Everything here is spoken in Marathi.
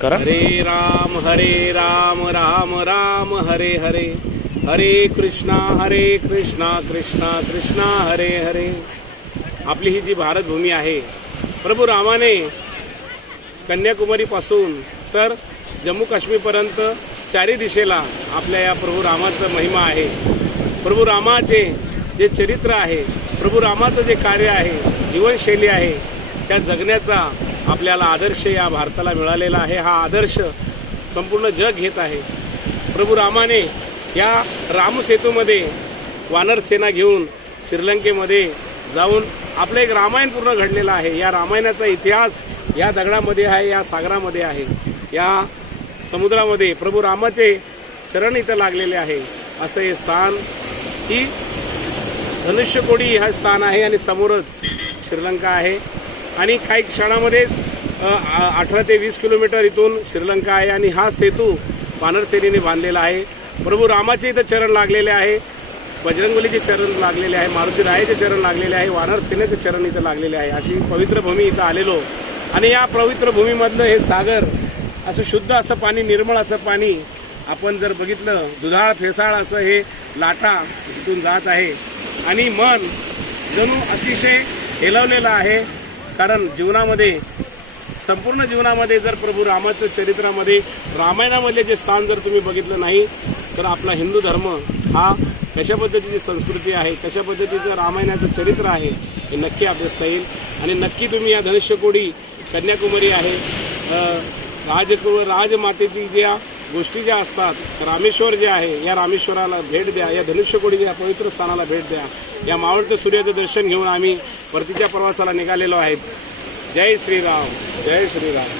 करा. हरे राम हरे राम राम राम हरे हरे. हरे कृष्णा हरे कृष्णा कृष्णा कृष्णा हरे हरे. आपली ही जी भारतभूमी आहे प्रभू रामाने कन्याकुमारीपासून तर जम्मू काश्मीरपर्यंत चारी दिशेला आपल्या या प्रभू रामाचं महिमा आहे. प्रभू रामाचे जे चरित्र आहे प्रभू रामाचं जे कार्य आहे जीवनशैली आहे त्या जगण्याचा आपल्याला आदर्श या भारताला मिळालेला आहे. हा आदर्श संपूर्ण जग घेत आहे. प्रभू रामाने या रामसेतूमध्ये वानर सेना घेऊन श्रीलंकेमध्ये जाऊन आपलं एक रामायण पूर्ण घडलेलं आहे. या रामायणाचा इतिहास या दगडामध्ये आहे या सागरामध्ये आहे. या समुद्रामध्ये प्रभू रामाचे चरण इथं लागलेले आहे. असं हे स्थान ही धनुष्यकोडी हा स्थान आहे आणि समोरच श्रीलंका आहे. आणि काही क्षणामध्येच आ- अठरा ते वीस किलोमीटर इथून श्रीलंका आहे आणि हा सेतू वानरसेनीने बांधलेला आहे. प्रभू रामाचे इथं चरण लागलेले आहे. बजरंगबलीचे चरण लागलेले आहे. मारुती रायाचे चरण लागलेले आहे. वानर सेनेचे चरण इथं लागलेले आहे. अशी पवित्र भूमी इथं आलेलो. आणि या पवित्र भूमीमधलं हे सागर असं शुद्ध असं पाणी निर्मळ असं पाणी आपण जर बघितलं दुधाळ फेसाळ असं हे लाटा इथून जात आहे. आणि मन जणू अतिशय हेलवलेलं आहे. कारण जीवनामध्ये संपूर्ण जीवनामध्ये जर प्रभू रामाच्या चरित्रामध्ये रामायणामधले जे स्थान जर तुम्ही बघितलं नाही तर आपला हिंदू धर्म हा कशा पद्धतीची संस्कृती आहे कशा पद्धतीचं रामायणाचं चरित्र आहे हे नक्की अभ्यासता येईल. आणि नक्की तुम्ही या धनुष्यकोडी कन्याकुमारी आहे अ, राजमातेची ज्या गोष्टी ज्या असतात रामेश्वर जे आहे या रामेश्वराला भेट द्या या धनुष्यकोडी या पवित्र स्थानाला भेट द्या. या मावळत सूर्याचं दर्शन घेऊन आम्ही परतीच्या प्रवासाला निघालेलो आहेत. जय श्रीराम जय श्रीराम.